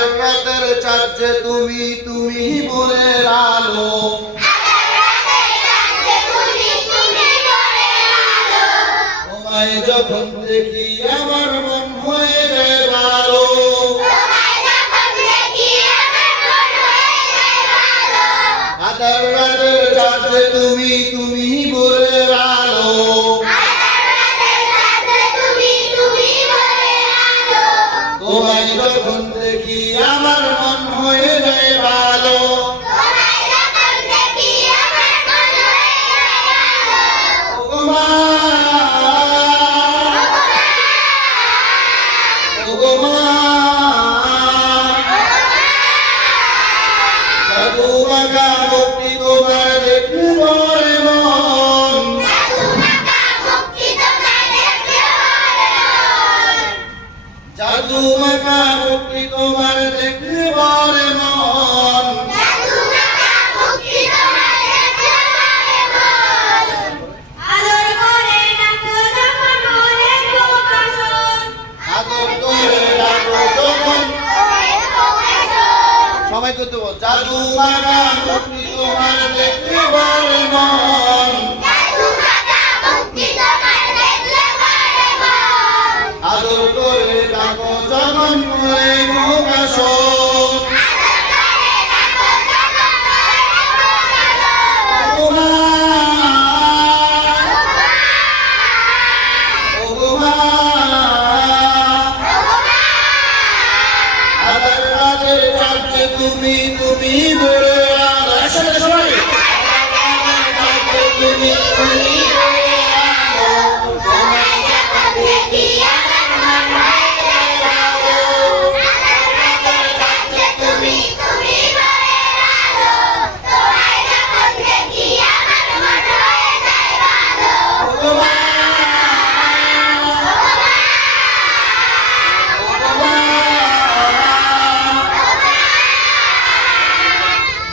আধার রাতের চাঁদ যে তুমি তুমি ভোরের আলো তোমায় যখন দেখি আমার মন হয়ে যায় ভালো আধার রাতের চাঁদ যে তুমি তুমি ভোরের আলো তোমায় যখন দেখি আমার মন হয়ে যায় ভালো তোমার দেখলে বলে মন জাদু মাখা মুক্তি তোমার দেখলে বলে মন আদর করে ডাকো যখন সবাই করতে বল জাদু মাখা মুক্তি তোমার দেখলে বলে মন আদর করে ডাকো যখন করে মুখ আসন আধার রাতের চাঁদ যে তুমি তুমি বলে আলো একসাথে সবাই তুমি তুমি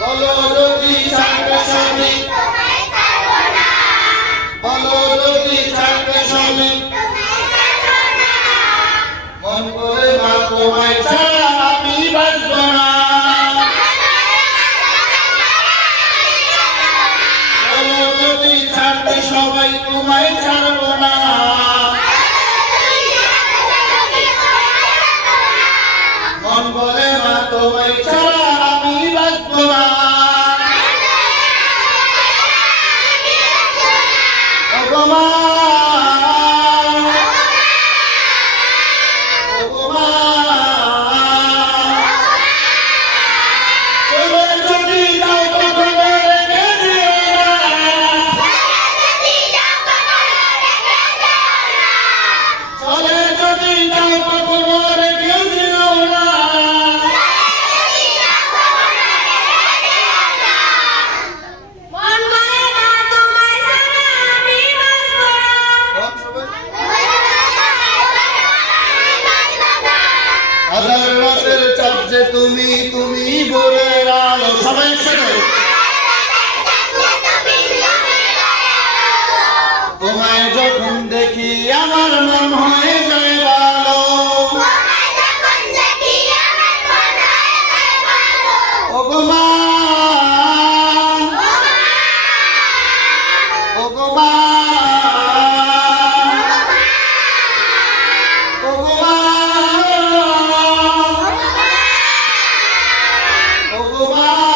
বলো যদি ছাড়বে স্বামী বলো যদি ছাড়বে স্বামী মন করে মা তোমায় ছাড়া আমি বাঁচব না বলো যদি ছাড়বে সবাই তোমায় ছাড়ব না মন বলে মা তোমায় ছাড়া আমি বাঁচব না আধার রাতের চাঁদ যে তুমি তুমি ভোরের আলো সবাই একসাথে তোমায় যখন দেখি আমার মন হয়ে যায় ভালো ওগো মা ওগো মা ওগো মা ওগো মা